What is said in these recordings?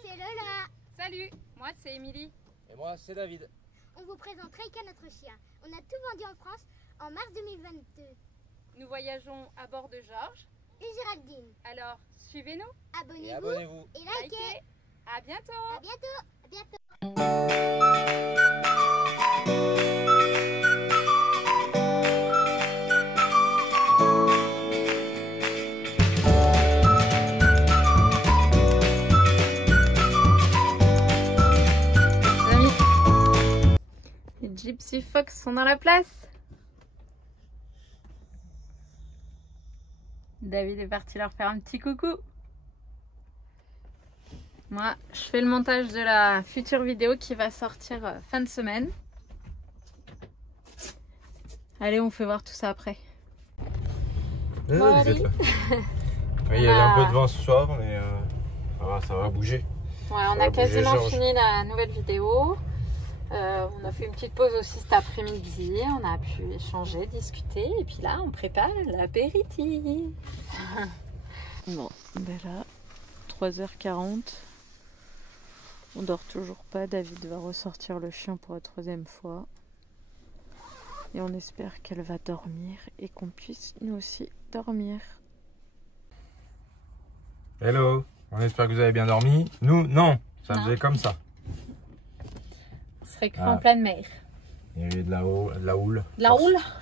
c'est Lola. Salut, moi c'est Émilie. Et moi c'est David. On vous présente Reika, notre chien. On a tout vendu en France en mars 2022. Nous voyageons à bord de Georges Et Géraldine. Alors, suivez-nous, Abonnez-vous et likez. likez. À bientôt. À bientôt. À bientôt. Les Gypsy Fox sont dans la place. David est parti leur faire un petit coucou. Moi, je fais le montage de la future vidéo qui va sortir fin de semaine. Allez, on fait voir tout ça après. Bon, allez. Oui, il y a un peu de vent ce soir, mais ça va bouger. Ouais, on a quasiment fini la nouvelle vidéo. On a fait une petite pause aussi cet après-midi. On a pu échanger, discuter. Et puis là, on prépare l'apéritif. Bon, ben là, 3h40. On dort toujours pas. David va ressortir le chien pour la 3e fois. Et on espère qu'elle va dormir et qu'on puisse nous aussi dormir. Hello, on espère que vous avez bien dormi. Nous, non, ça faisait comme ça. On serait cru en pleine mer. Il y avait de la houle. De la houle.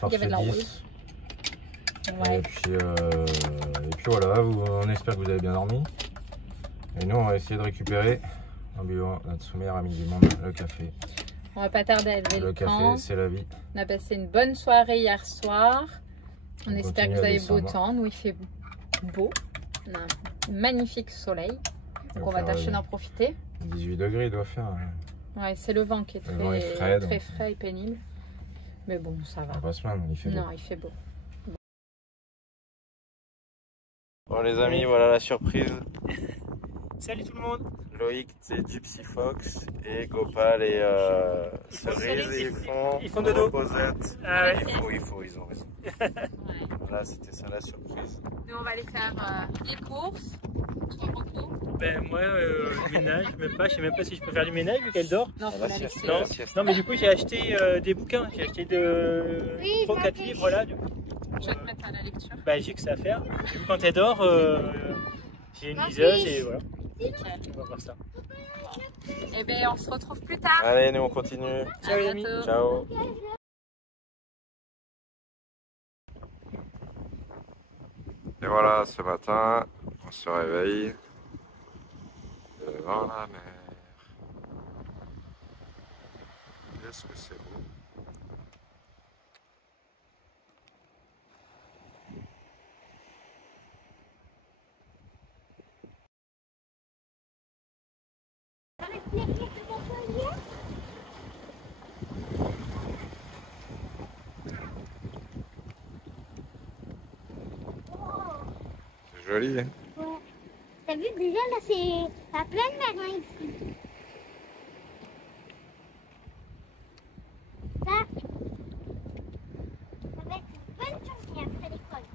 Il y avait de la houle. Ouais. Et puis voilà, on espère que vous avez bien dormi. Et nous, on va essayer de récupérer en buvant notre meilleur ami du monde, le café. On va pas tarder à lever le camp. café, c'est la vie. On a passé une bonne soirée hier soir. On espère que vous avez beau temps. Nous, il fait beau. On a un magnifique soleil. Donc on va tâcher d'en profiter. 18 degrés, il doit faire. Ouais, c'est le vent qui est très frais et pénible. Mais bon, ça va. On va pas se plaindre, il fait beau. Non, il fait beau. Bon les amis, voilà la surprise. Salut tout le monde. Loïc, c'est Gypsy Fox et Gopal et Cerise, ils font dodo. Reposette. Ah ouais. Ils ont raison. Ouais. Voilà, c'était ça la surprise. Nous, on va aller faire les courses. Ben moi, le ménage, même pas, je sais même pas si je peux faire du ménage vu qu'elle dort. Non, faut la laisser. Non, mais du coup j'ai acheté des bouquins, j'ai acheté 3-4 livres là. Je vais te mettre à la lecture. Bah j'ai que ça à faire. Du coup quand elle dort, j'ai une liseuse et voilà. Nickel. On va voir ça. Et bien, on se retrouve plus tard. Allez, nous on continue. Ciao les amis. Bientôt. Ciao. Et voilà, ce matin, on se réveille devant la mer. Qu'est-ce que c'est beau. C'est joli, hein? Ouais. T'as vu déjà là c'est la pleine mer hein, ici. Ça va être une bonne journée après l'école.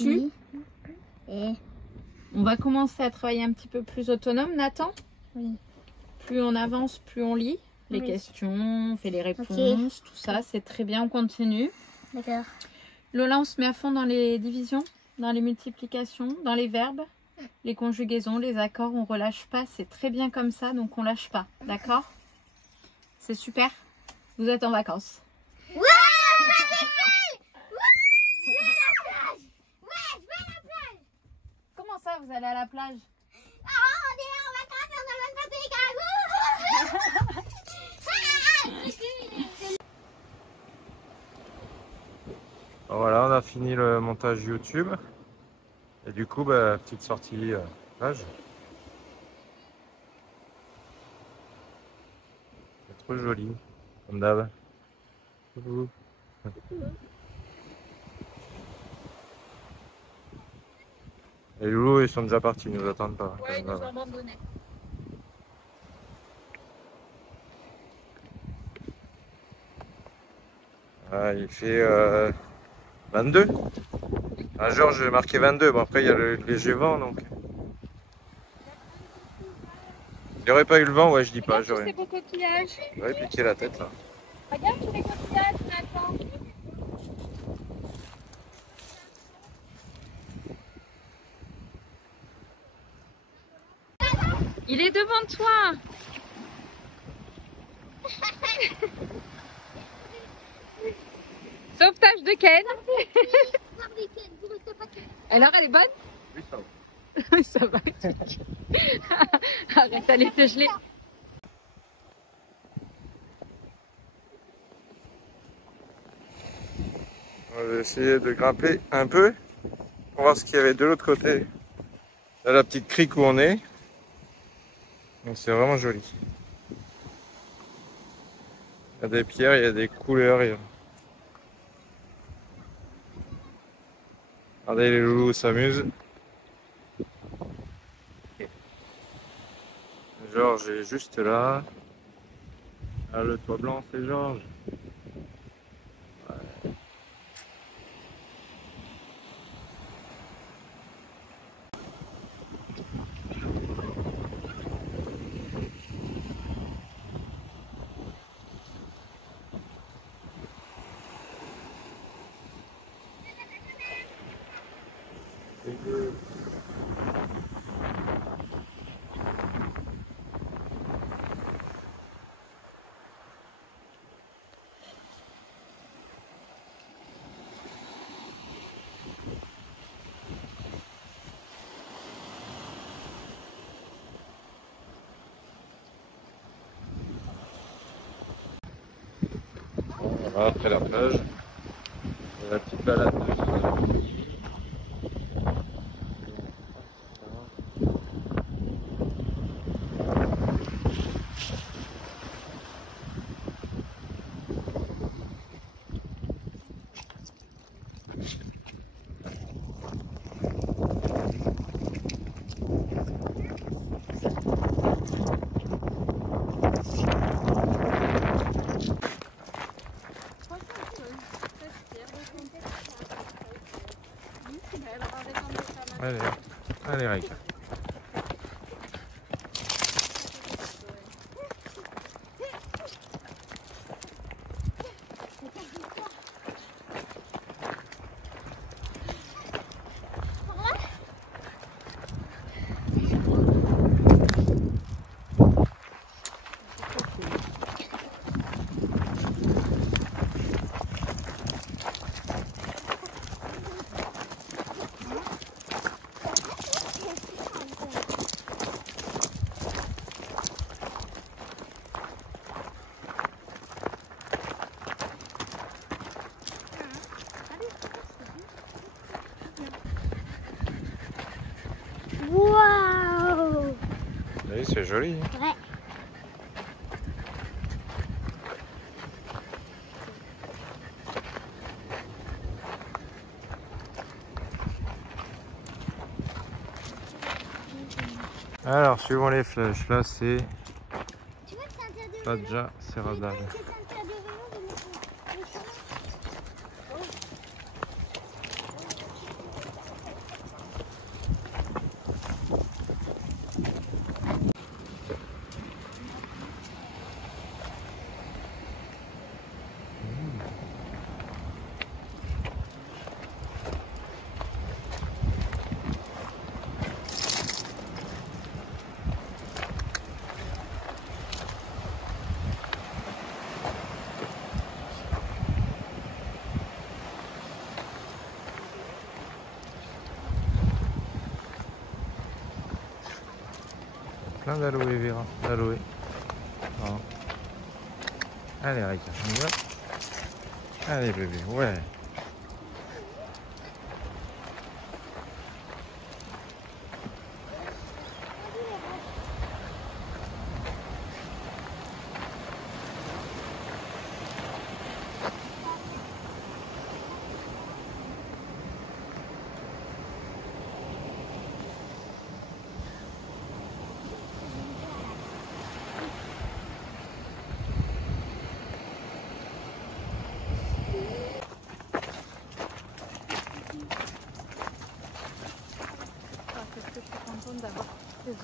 Oui. Et on va commencer à travailler un petit peu plus autonome, Nathan. Oui. Plus on avance, plus on lit les questions, on fait les réponses, tout ça, c'est très bien, on continue. D'accord. Lola, on se met à fond dans les divisions, dans les multiplications, dans les verbes, les conjugaisons, les accords, on relâche pas, c'est très bien comme ça, donc on lâche pas, d'accord? C'est super. Vous êtes en vacances. Ouais, Comment ça, vous allez à la plage? on est en vacances et on a même pas payé Voilà, on a fini le montage YouTube. Et du coup, petite sortie plage. C'est trop joli, comme d'hab. Coucou. Les loulous, ils sont déjà partis, ils nous attendent pas. Ouais, ils nous ont abandonnés. Ah, il fait 22. Ah, Georges, j'ai marqué 22. Bon, après, il y a le léger vent, donc. Il n'y aurait pas eu le vent, ouais, je dis pas. Regarde tous ces beaux coquillages. J'aurais piqué la tête, là. Regarde tous les coquillages, Nathan. Il est devant toi. Sauvetage de Ken. Alors, elle est bonne? Oui, ça va. Oui, ça va. Arrête, elle était gelée. On va essayer de grimper un peu pour voir ce qu'il y avait de l'autre côté de la petite crique où on est. Donc c'est vraiment joli. Il y a des pierres, il y a des couleurs. Regardez, les loulous s'amusent. Georges est juste là. Ah, le toit blanc, c'est Georges. Voilà, après la plage, la petite balade de Allez, allez, Raika. Waouh! Oui, c'est joli. Ouais. Alors, suivant les flèches, là c'est Tu vois que c'est interdit aux Fadja Serradal. vélos, c'est interdit aux vélos de mettre le chemin. Plein d'aloe vera, d'aloe. Oh. Allez, Raika, on y va. Allez, bébé, ouais.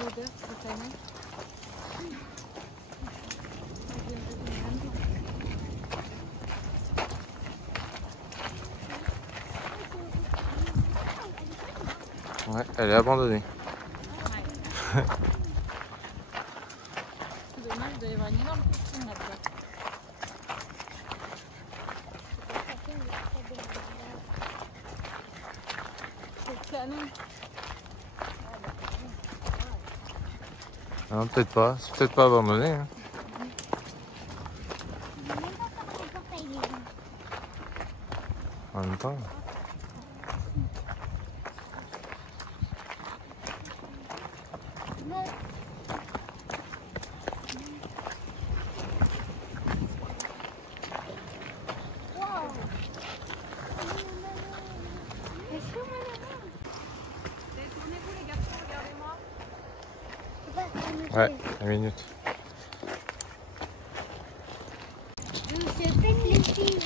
odeurs cette année. Ouais, elle est abandonnée. Ouais. C'est dommage, il doit y avoir une énorme piscine là-dedans. C'est canon. Non, peut-être pas. C'est peut-être pas abandonné. Hein. Je ne sais même pas comment le portail est long. En même temps. Non. Wow. C'est chaud, Détournez-vous les garçons, regardez-moi. Ouais, 1 minute. D'où se pètent les filles.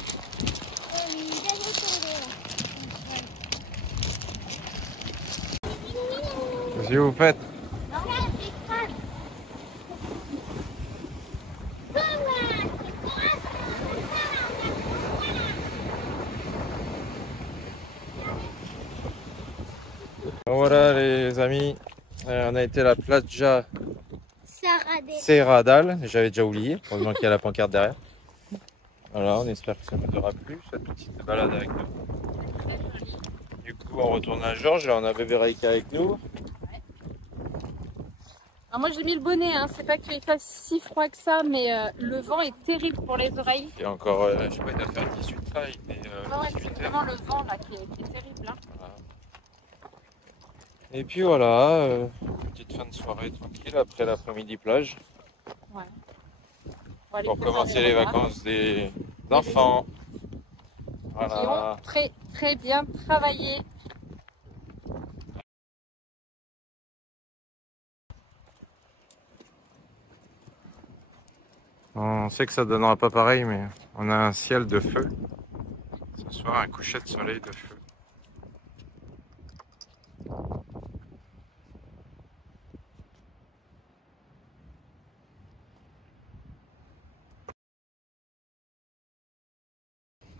Qu'est-ce que vous faites? Bon, voilà les amis, on a été à la playa Serradal, j'avais déjà oublié, probablement qu'il y a la pancarte derrière. Voilà, on espère que ça nous aura plu, cette petite balade avec nous. Du coup, on retourne à Georges, là on a bébé Reika avec nous. Alors moi j'ai mis le bonnet, hein. C'est pas qu'il fasse si froid que ça, mais le vent est terrible pour les oreilles. Il y a encore, je sais pas, il doit faire 18 là, il est Ouais, c'est vraiment le vent là qui est terrible. Hein. Voilà. Et puis voilà, petite fin de soirée tranquille après l'après-midi plage. Ouais. Pour commencer les vacances des enfants. Qui Voilà. ont très très bien travaillé. On sait que ça donnera pas pareil, mais on a un ciel de feu. Ce soir, un coucher de soleil de feu.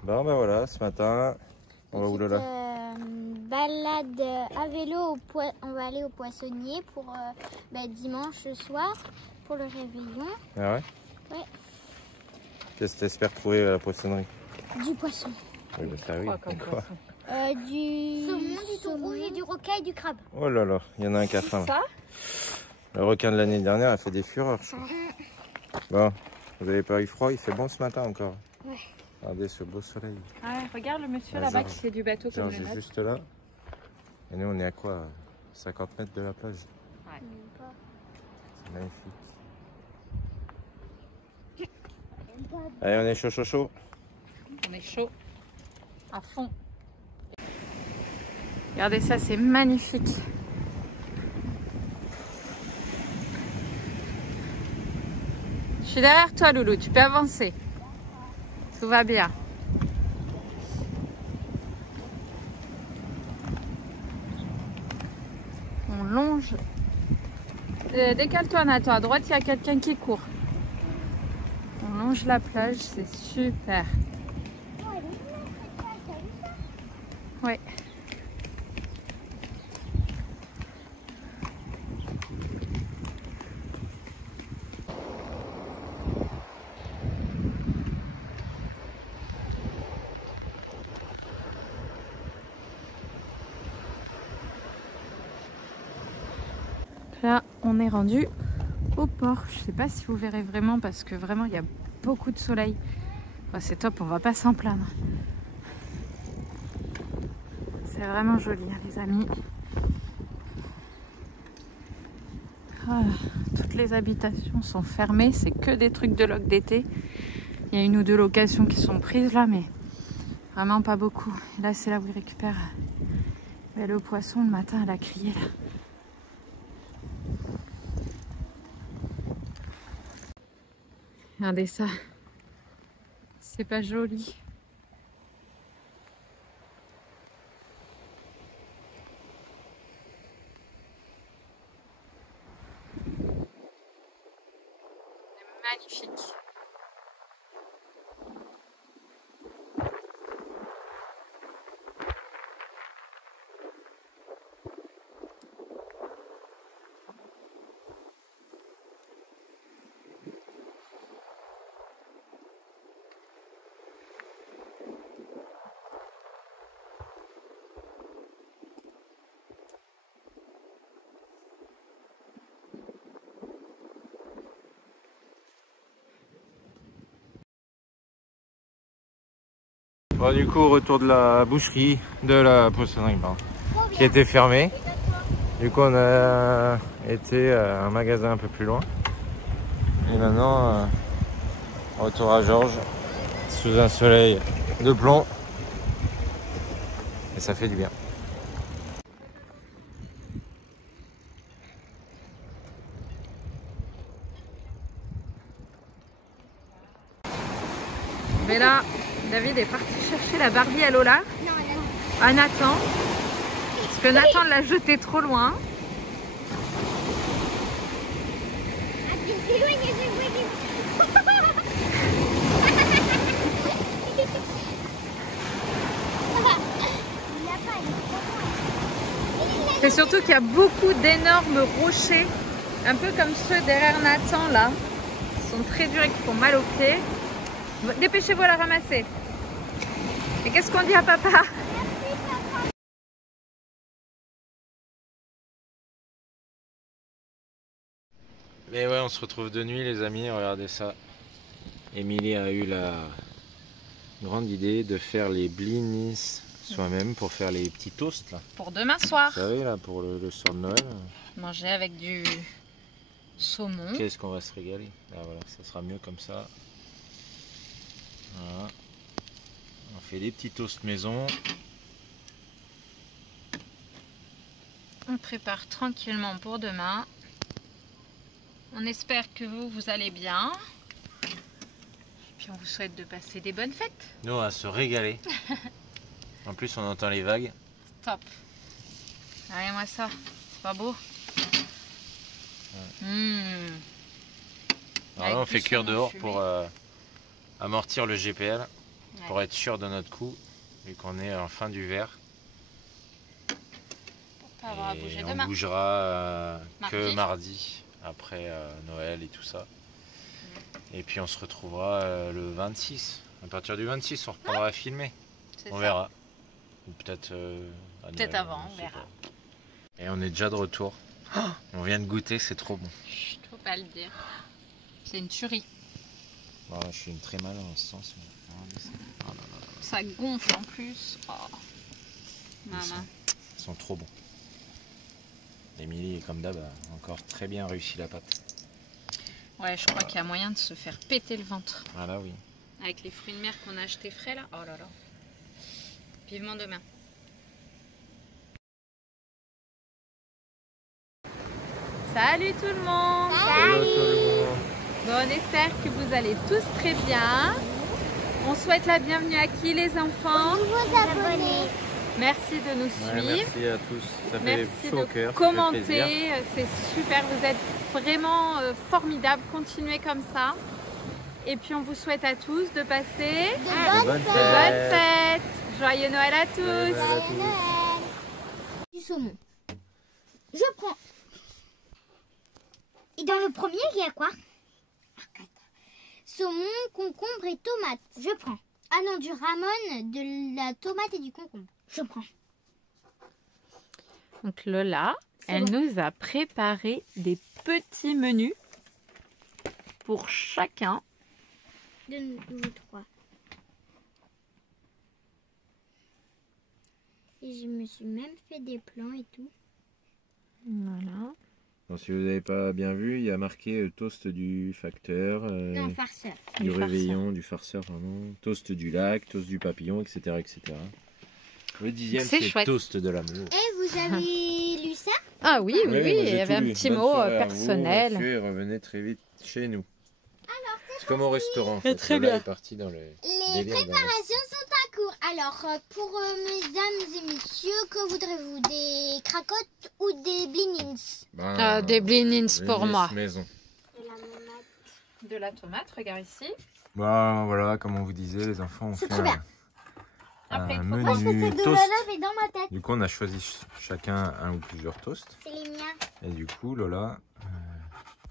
Bon ben voilà, ce matin, on va où là? Balade à vélo, on va aller au poissonnier pour dimanche soir pour le réveillon. Ah ouais? Ouais. Qu'est-ce que tu espères trouver à la poissonnerie? Du poisson. Oui, bah ça oui. Quoi? Du saumon, du thon rouge et du rocaille et du crabe. Oh là là, il y en a un qui a faim. Ça? Le requin de l'année dernière a fait des fureurs, je crois. Bon, vous avez pas eu froid? Il fait bon ce matin encore. Ouais. Regardez ce beau soleil. Ouais, regarde le monsieur Ouais, là-bas Georges. qui fait du bateau comme Georges le est nôtre. juste là. Et nous, on est à quoi? 50 mètres de la plage. Ouais. C'est magnifique. Allez, on est chaud, chaud, chaud. On est chaud à fond. Regardez ça, c'est magnifique. Je suis derrière toi, Loulou, tu peux avancer. Tout va bien. On longe. Décale-toi, Nathan. À droite, il y a quelqu'un qui court. On longe la plage, c'est super. Oui. Là, on est rendu au port. Je sais pas si vous verrez vraiment parce que vraiment il y a beaucoup de soleil. Enfin, c'est top, on va pas s'en plaindre. C'est vraiment joli, hein, les amis. Ah, toutes les habitations sont fermées, c'est que des trucs de loc d'été. Il y a une ou deux locations qui sont prises là, mais vraiment pas beaucoup. Et là, c'est là où ils récupèrent le poisson le matin à la criée. Là. Regardez ça, c'est pas joli. magnifique. Bon, du coup, retour de la boucherie, de la poissonnerie, pardon, qui était fermée. Du coup, on a été à un magasin un peu plus loin. Et maintenant, retour à Georges, sous un soleil de plomb. Et ça fait du bien. Mais là, David est parti chercher la Barbie à Lola. Non, non. À Nathan. Parce que Nathan l'a jetée trop loin. C'est surtout qu'il y a beaucoup d'énormes rochers, un peu comme ceux derrière Nathan là. Ils sont très durs et qui font mal aux pieds. Dépêchez-vous à la ramasser. Et qu'est-ce qu'on dit à papa? Mais ouais, on se retrouve de nuit les amis, regardez ça. Émilie a eu la grande idée de faire les blinis soi-même pour faire les petits toasts là. Pour demain soir. Vous savez là, pour le soir de Noël. Manger avec du saumon. Qu'est-ce qu'on va se régaler. Là voilà, ça sera mieux comme ça. Voilà. On fait des petits toasts maison. On prépare tranquillement pour demain. On espère que vous allez bien. Et puis on vous souhaite de passer des bonnes fêtes. Nous on va se régaler. En plus on entend les vagues. Top. Regardez-moi ça. C'est pas beau? Ouais. Alors là, on fait cuire dehors pour amortir le GPL. Pour être sûr de notre coup. Vu qu'on est en fin d'hiver. Pour pas avoir à bouger on demain. Bougera que mardi. Après Noël et tout ça. Et puis on se retrouvera le 26. À partir du 26, on reprendra à filmer. On verra. Ou peut-être avant, on verra. Et on est déjà de retour. On vient de goûter, c'est trop bon. Chut, faut pas le dire. C'est une tuerie. Bon, je suis très mal en ce sens. Ça gonfle en plus. Oh. Maman. Ils sont trop bons. Émilie, comme d'hab, a encore très bien réussi la pâte. Ouais, je crois qu'il y a moyen de se faire péter le ventre. Ah là, oui. Avec les fruits de mer qu'on a achetés frais là. Oh là là. Vivement demain. Salut tout le monde. Salut tout le monde. Bon, on espère que vous allez tous très bien. On souhaite la bienvenue à qui les enfants? Aux nouveaux abonnés. Merci de nous suivre. Merci à tous. Ça Merci fait chaud au cœur. de commenter. C'est super. Vous êtes vraiment formidables. Continuez comme ça. Et puis on vous souhaite à tous de passer De bonnes bonnes fêtes. Joyeux Noël à tous. Joyeux Noël. Du saumon. Je prends. Et dans le premier, il y a quoi? Saumon, concombre et tomate. Je prends. Ah non, du ramon, de la tomate et du concombre. Je prends. Donc Lola, elle nous a préparé des petits menus pour chacun. De nous trois. Et je me suis même fait des plans et tout. Voilà. Bon, si vous n'avez pas bien vu, il y a marqué toast du facteur, Non, farceur. du réveillon, du farceur, pardon, toast du lac, toast du papillon, etc. etc. Le 10e, c'est toast de l'amour. Et vous avez lu ça? Ah oui, oui, oui, il y avait un petit mot personnel. Vous, revenez très vite chez nous. C'est comme au restaurant. C'est très bien. Est parti dans les préparations sont en cours. Alors, pour mesdames et messieurs, que voudrez-vous? Des cracottes ou des blinins? Des blinins pour moi. Maison. de la tomate, regarde ici. Bah voilà, comme on vous disait, les enfants ont fait un menu Moi, je fais celle de toast. Lola, mais dans ma tête. Du coup, on a choisi chacun un ou plusieurs toasts. C'est les miens. Et du coup, Lola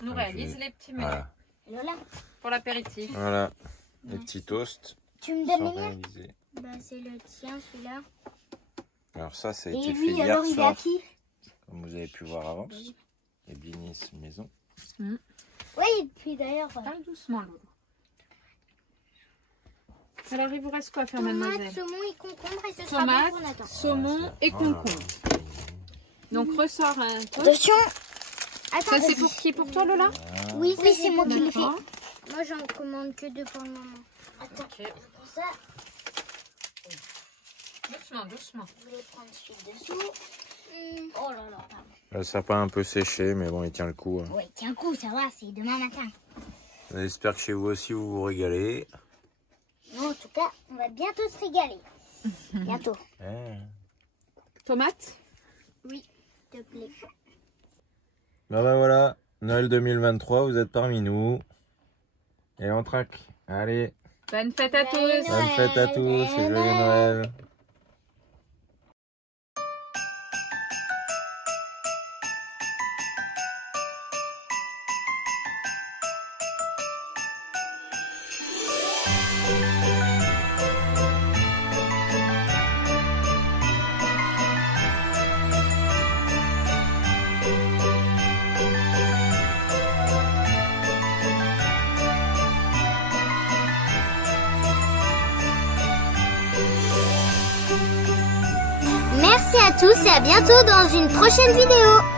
nous réalise les petits menus Lola. pour l'apéritif. Voilà, les petits toasts. Tu me donnes sont les miens? réalisés. Bah, c'est le tien, celui-là. Alors ça, ça a Et été fait lui, hier alors, il est soir, à qui? comme vous avez pu voir avant. Et Blinis maison. Oui, et puis d'ailleurs... Parle doucement, Lolo. Alors, il vous reste quoi à faire, Tomate, mademoiselle? saumon et concombre et ce sera Tomate, bon pour Nathan. saumon et concombre. Donc, ressort un toast. Attention. Attends, Ça, c'est pour qui? Pour toi, Lola? Oui, c'est moi qui l'ai fait. D'accord. Moi, j'en commande que 2 pour le moment. Attends, Ok. je prends ça. Doucement, doucement. Je vais prendre celui dessous. Oh là là, pardon. Le sapin un peu séché, mais bon, il tient le coup. Hein. Oui, tiens le coup, ça va, c'est demain matin. J'espère que chez vous aussi, vous vous régalez. Non, en tout cas, on va bientôt se régaler. Bientôt. Tomate? Oui, s'il te plaît. Ben voilà, Noël 2023, vous êtes parmi nous. Et on traque. Allez, Bonne fête à tous! bonne fête à tous et joyeux Noël. Merci à tous et à bientôt dans une prochaine vidéo.